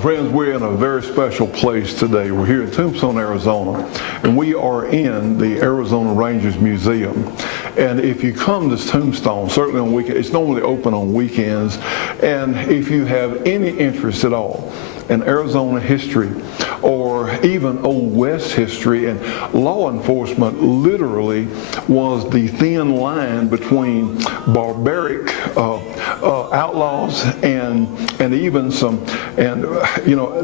Friends, we're in a very special place today. We're here in Tombstone, Arizona, and we are in the Arizona Rangers Museum. And if you come to Tombstone, certainly on weekends, it's normally open on weekends, and if you have any interest at all in Arizona history or even Old West history, and law enforcement literally was the thin line between barbaric outlaws and even some, and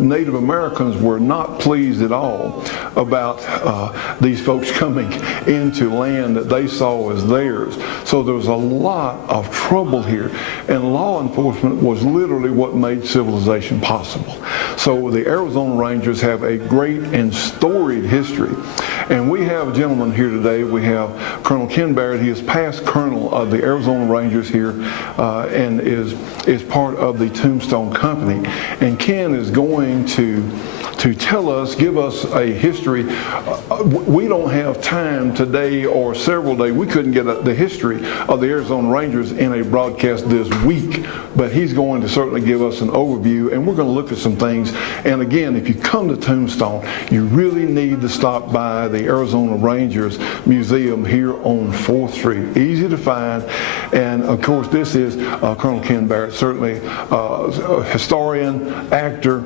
Native Americans were not pleased at all about these folks coming into land that they saw as theirs. So there was a lot of trouble here, and law enforcement was literally what made civilization possible. So the Arizona Rangers have a great and storied history. And we have a gentleman here today. We have Colonel Ken Barrett. He is past colonel of the Arizona Rangers here and is part of the Tombstone Company. And Ken is going to tell us, give us a history. We don't have time today or several days. We couldn't get the history of the Arizona Rangers in a broadcast this week, but he's going to certainly give us an overview, and we're going to look at some things. And again, if you come to Tombstone, you really need to stop by the Arizona Rangers Museum here on 4th Street. Easy to find, and of course this is Colonel Ken Barrett, certainly a historian, actor,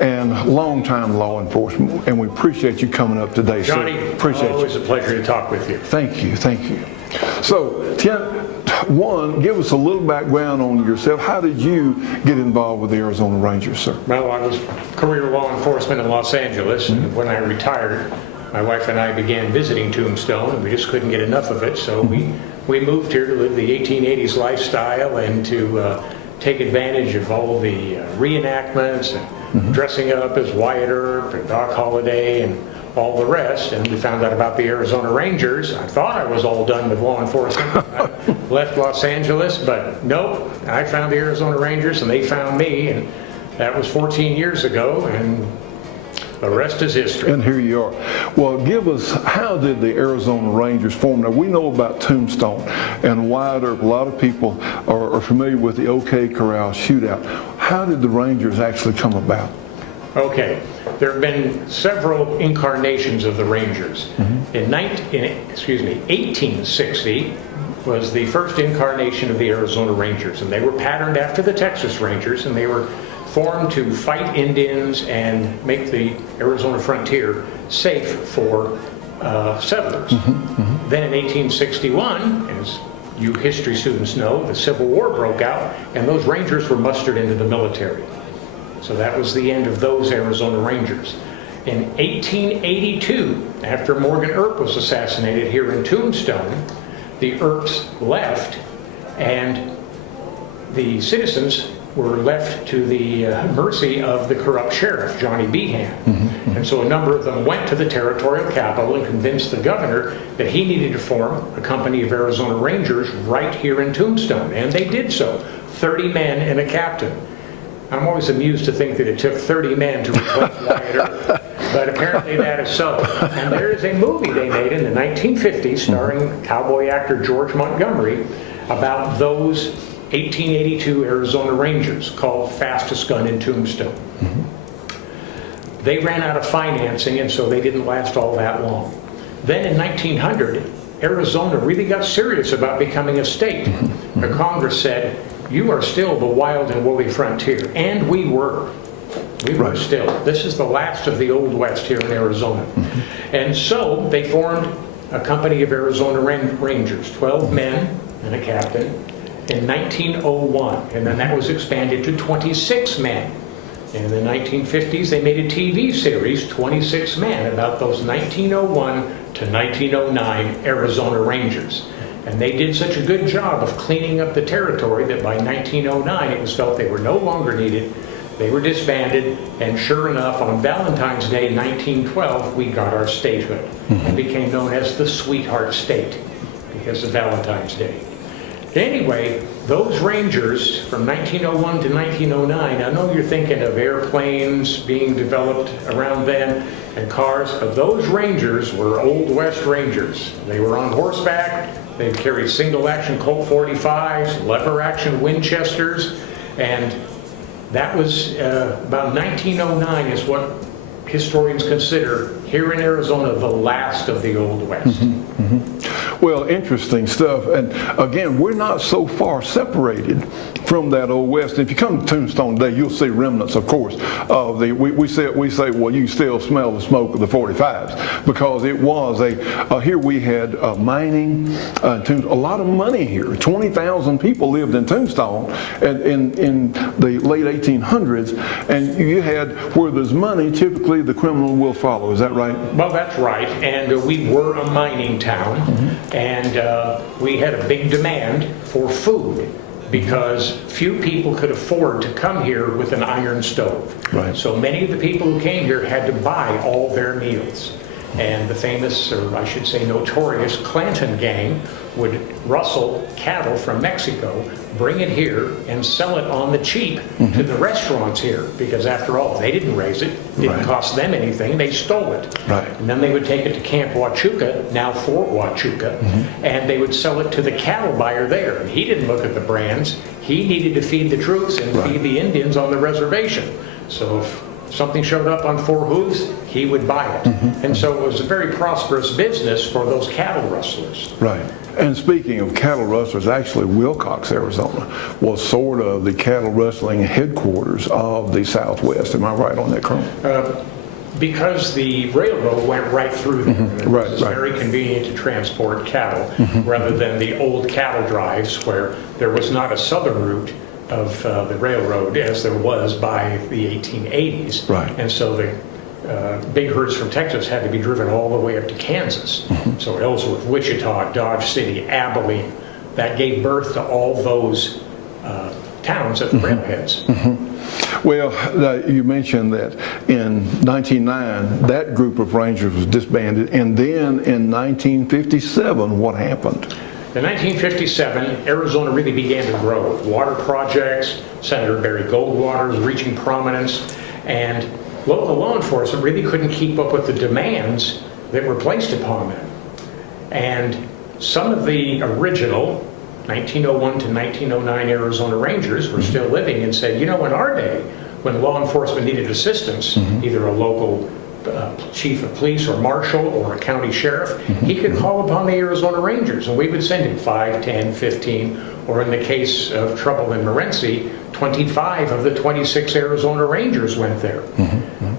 and longtime law enforcement, and we appreciate you coming up today, Johnny, sir. Appreciate always a pleasure to talk with you. Thank you, thank you. So, one, give us a little background on yourself. How did you get involved with the Arizona Rangers, sir? Well, I was career law enforcement in Los Angeles, and when I retired, my wife and I began visiting Tombstone, and we just couldn't get enough of it, so we moved here to live the 1880s lifestyle and to take advantage of all the reenactments and dressing up as Wyatt Earp and Doc Holliday and all the rest. And we found out about the Arizona Rangers. I thought I was all done with law enforcement. I left Los Angeles, but nope, I found the Arizona Rangers and they found me, and that was 14 years ago, and the rest is history. And here you are. Well, give us, how did the Arizona Rangers form? Now, we know about Tombstone and Wyatt Earp. A lot of people are familiar with the OK Corral shootout. How did the Rangers actually come about? Okay, there have been several incarnations of the Rangers. In 1860 was the first incarnation of the Arizona Rangers, and they were patterned after the Texas Rangers, and they were formed to fight Indians and make the Arizona frontier safe for settlers. Then in 1861, as you history students know, the Civil War broke out, and those Rangers were mustered into the military. So that was the end of those Arizona Rangers. In 1882, after Morgan Earp was assassinated here in Tombstone, the Earps left, and the citizens were left to the mercy of the corrupt sheriff, Johnny Behan. And so a number of them went to the territorial capital and convinced the governor that he needed to form a company of Arizona Rangers right here in Tombstone. And they did so, 30 men and a captain. I'm always amused to think that it took 30 men to replace Wyatt Earp, but apparently that is so. And there is a movie they made in the 1950s starring cowboy actor George Montgomery about those 1882 Arizona Rangers called Fastest Gun in Tombstone. They ran out of financing, and so they didn't last all that long. Then in 1900, Arizona really got serious about becoming a state. The Congress said, you are still the wild and woolly frontier. And we were. We were still. This is the last of the Old West here in Arizona. And so they formed a company of Arizona Rangers, 12 men and a captain, in 1901. And then that was expanded to 26 men. And in the 1950s, they made a TV series, 26 Men, about those 1901 to 1909 Arizona Rangers. And they did such a good job of cleaning up the territory that by 1909 it was felt they were no longer needed. They were disbanded, and sure enough, on Valentine's Day 1912, we got our statehood and became known as the Sweetheart State because of Valentine's Day. Anyway, those Rangers from 1901 to 1909, I know you're thinking of airplanes being developed around then and cars, but those Rangers were Old West Rangers. They were on horseback. They carried single-action Colt 45s, lever-action Winchesters, and That was about 1909 is what historians consider here in Arizona the last of the Old West. Well, interesting stuff. And again, we're not so far separated from that Old West. If you come to Tombstone today, you'll see remnants, of course, of the, we say, well, you still smell the smoke of the 45s, because it was here we had mining, a lot of money here. 20,000 people lived in Tombstone in the late 1800s, and you had, where there's money, typically the criminal will follow. Is that right? Well, that's right. And we were a mining town, and we had a big demand for food, because few people could afford to come here with an iron stove. Right. So many of the people who came here had to buy all their meals. And the famous, or I should say notorious, Clanton gang would rustle cattle from Mexico, bring it here, and sell it on the cheap to the restaurants here, because after all, they didn't raise it, didn't cost them anything, they stole it. Right. And then they would take it to Camp Huachuca, now Fort Huachuca, and they would sell it to the cattle buyer there. And he didn't look at the brands, he needed to feed the troops and feed the Indians on the reservation. So if something showed up on four hooves, he would buy it. And so it was a very prosperous business for those cattle rustlers. Right. And speaking of cattle rustlers, actually Wilcox, Arizona was sort of the cattle rustling headquarters of the Southwest. Am I right on that, Colonel? Because the railroad went right through there. It was Right. very convenient to transport cattle, rather than the old cattle drives where there was not a southern route of the railroad as there was by the 1880s. Right. And so the big herds from Texas had to be driven all the way up to Kansas. So Ellsworth, Wichita, Dodge City, Abilene, that gave birth to all those towns at the railheads. Well, you mentioned that in 1909, that group of Rangers was disbanded, and then in 1957, what happened? In 1957, Arizona really began to grow. Water projects, Senator Barry Goldwater was reaching prominence, and local law enforcement really couldn't keep up with the demands that were placed upon them. And some of the original 1901 to 1909 Arizona Rangers were still living and said, you know, in our day, when law enforcement needed assistance, either a local chief of police or marshal or a county sheriff, he could call upon the Arizona Rangers, and we would send him 5, 10, 15, or in the case of trouble in Morenci, 25 of the 26 Arizona Rangers went there.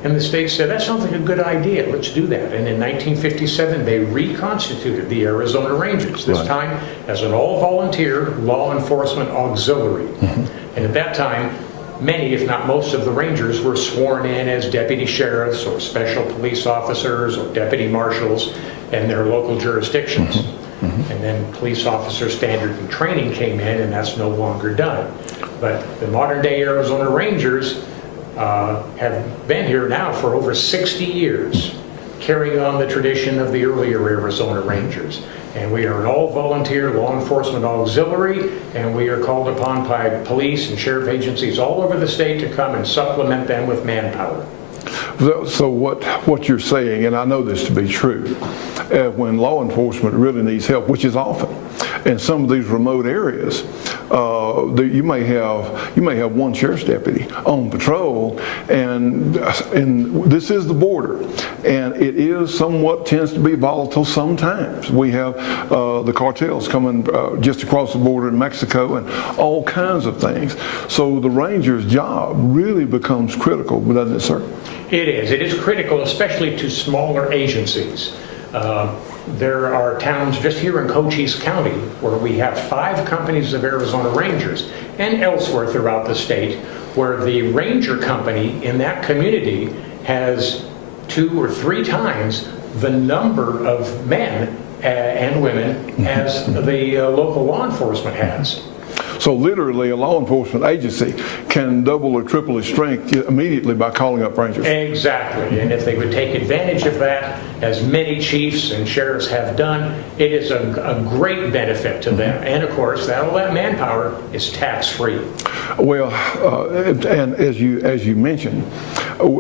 And the state said, that sounds like a good idea, let's do that. And in 1957, they reconstituted the Arizona Rangers, this time as an all-volunteer law enforcement auxiliary. And at that time, many, if not most, of the Rangers were sworn in as deputy sheriffs or special police officers or deputy marshals in their local jurisdictions. And then police officer standard and training came in, and that's no longer done. But the modern day Arizona Rangers have been here now for over 60 years, carrying on the tradition of the earlier Arizona Rangers. And we are an all-volunteer law enforcement auxiliary, and we are called upon by police and sheriff agencies all over the state to come and supplement them with manpower. So what you're saying, and I know this to be true, when law enforcement really needs help, which is often in some of these remote areas, you may have one sheriff's deputy on patrol, and this is the border, and it is somewhat tends to be volatile sometimes. We have the cartels coming just across the border in Mexico and all kinds of things. So the ranger's job really becomes critical, doesn't it, sir? It is. It is critical, especially to smaller agencies. There are towns just here in Cochise County where we have 5 companies of Arizona Rangers, and elsewhere throughout the state, where the ranger company in that community has 2 or 3 times the number of men and women as the local law enforcement has. So literally a law enforcement agency can double or triple its strength immediately by calling up rangers. Exactly, and if they would take advantage of that, as many chiefs and sheriffs have done, it is a great benefit to them. And of course, all that manpower is tax-free. Well, and as you mentioned,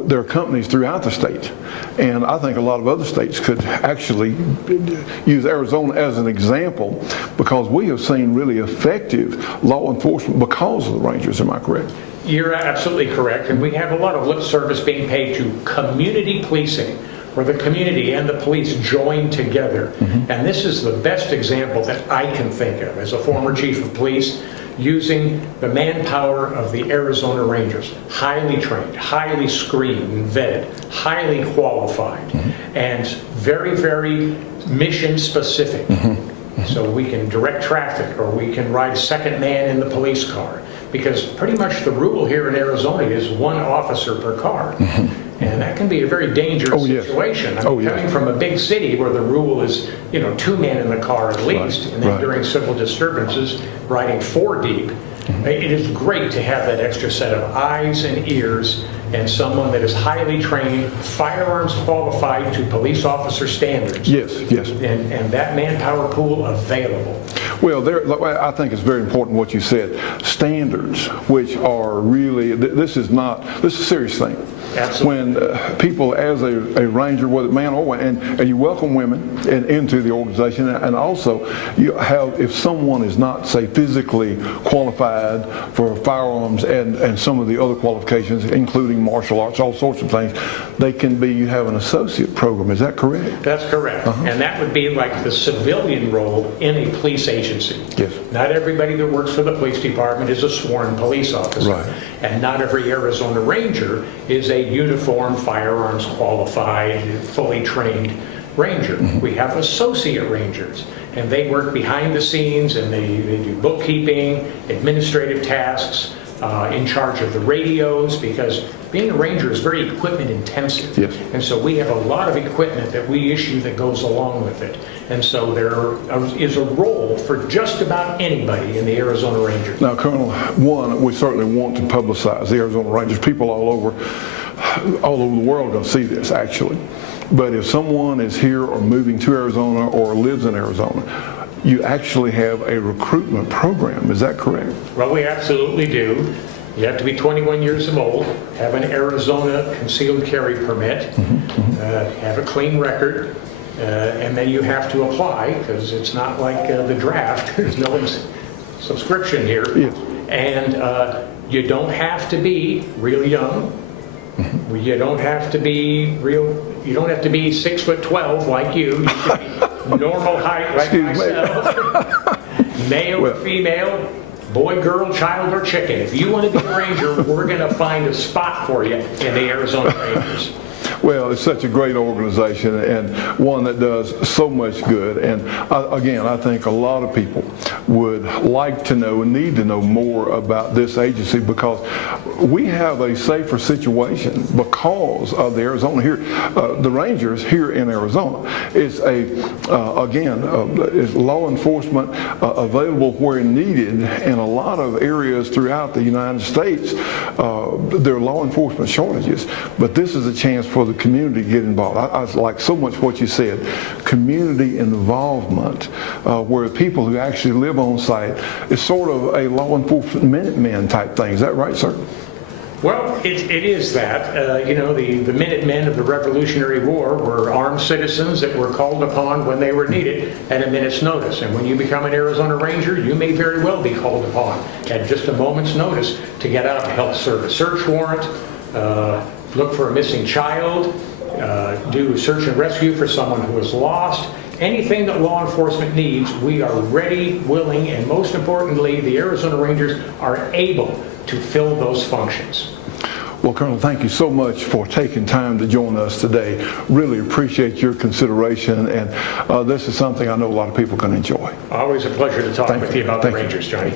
there are companies throughout the state, and I think a lot of other states could actually use Arizona as an example, because we have seen really effective law enforcement because of the Rangers. Am I correct? You're absolutely correct, and we have a lot of lip service being paid to community policing, where the community and the police join together. And this is the best example that I can think of as a former chief of police, using the manpower of the Arizona Rangers, highly trained, highly screened and vetted, highly qualified, and very, very mission specific. So we can direct traffic, or we can ride second man in the police car, because pretty much the rule here in Arizona is one officer per car. And that can be a very dangerous situation. I mean, coming from a big city where the rule is, you know, 2 men in the car at least, and then during civil disturbances, riding 4 deep, it is great to have that extra set of eyes and ears, and someone that is highly trained, firearms qualified to police officer standards. Yes. And that manpower pool available. Well, I think it's very important what you said. Standards, which are really, this is a serious thing. Absolutely. When people, as a ranger, whether man or woman, and you welcome women into the organization, and also you have, if someone is not, say, physically qualified for firearms and some of the other qualifications, including martial arts, all sorts of things, you have an associate program. Is that correct? That's correct. And that would be like the civilian role in a police agency. Yes. Not everybody that works for the police department is a sworn police officer. Right. And not every Arizona Ranger is a uniformed, firearms qualified, fully trained ranger. We have associate rangers, and they work behind the scenes, and they do bookkeeping, administrative tasks, in charge of the radios, because being a ranger is very equipment intensive. Yes. And so we have a lot of equipment that we issue that goes along with it. And so there is a role for just about anybody in the Arizona Rangers. Now, Colonel, we certainly want to publicize the Arizona Rangers. People all over the world are going to see this, actually. But if someone is here or moving to Arizona or lives in Arizona, you actually have a recruitment program. Is that correct? Well, we absolutely do. You have to be 21 years of old, have an Arizona concealed carry permit, have a clean record, and then you have to apply, because it's not like the draft. There's no subscription here. Yes. And you don't have to be real young. You don't have to be you don't have to be 6'12" like you. You can be normal height like myself. Male or female, boy, girl, child, or chicken. If you want to be a ranger, we're going to find a spot for you in the Arizona Rangers. Well, it's such a great organization, and one that does so much good. And again, I think a lot of people would like to know and need to know more about this agency, because we have a safer situation because of the Arizona here. The Rangers here in Arizona is is law enforcement available where needed in a lot of areas throughout the United States. There are law enforcement shortages, but this is a chance for the community to get involved. I like so much what you said, community involvement, where people who actually live on site is sort of a law enforcement Minutemen type thing. Is that right, sir? Well, it is that. You know, the Minutemen of the Revolutionary War were armed citizens that were called upon when they were needed at a minute's notice. And when you become an Arizona Ranger, you may very well be called upon at just a moment's notice to get out to help serve a search warrant, look for a missing child, do search and rescue for someone who is lost. Anything that law enforcement needs, we are ready, willing, and most importantly, the Arizona Rangers are able to fill those functions. Well, Colonel, thank you so much for taking time to join us today. Really appreciate your consideration, and this is something I know a lot of people can enjoy. Always a pleasure to talk with you about the Rangers, Johnny.